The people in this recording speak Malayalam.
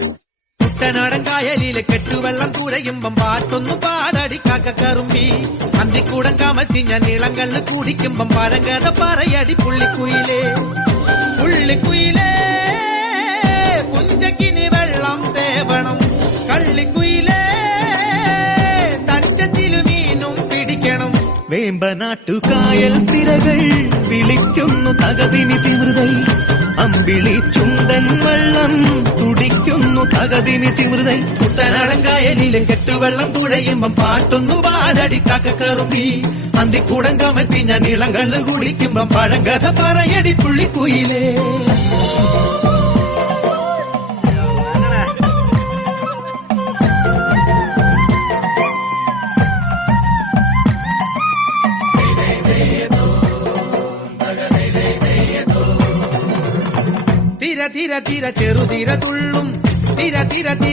കുട്ടനാടൻ കായലിലെ കെട്ടുവെള്ളം കുഴയുമ്പം പാട്ടൊന്നു പാടടി കാക്കക്കറുമ്പി. അന്തിക്കൂടം കമത്തി ഞാൻ ഇളങ്കല്ല് കുടിക്കുമ്പം പഴങ്കഥ പറയടി പുള്ളിക്കുയിലേ. പുള്ളിക്കുയിലേ പുഞ്ചക്കിനി വെള്ളം തേവണം. കള്ളിക്കുയിലേ തഞ്ചത്തിലു മീനും പിടിക്കണം. വേമ്പനാട്ടുകായൽ തിരകൾ വിളിക്കുന്നു തകതിനി തിമൃതൈ. അമ്പിളി ചുണ്ടൻ വെള്ളം തുടിക്കുന്നു തകതിനി തിമൃതൈ. കുട്ടനാടൻ കായലിലെ കെട്ടുവെള്ളം തുഴയുമ്പം പാട്ടൊന്നു പാടടി കാക്കക്കറുമ്പി. അന്തിക്കൂടം കമത്തി ഞാൻ ഇളങ്കല്ല് കുടിക്കുമ്പം പഴങ്കഥ പറയടി പുള്ളിക്കുയിലേ. തിര തിര തിര ചെറുതിര തുള്ളും തിര തിര തിര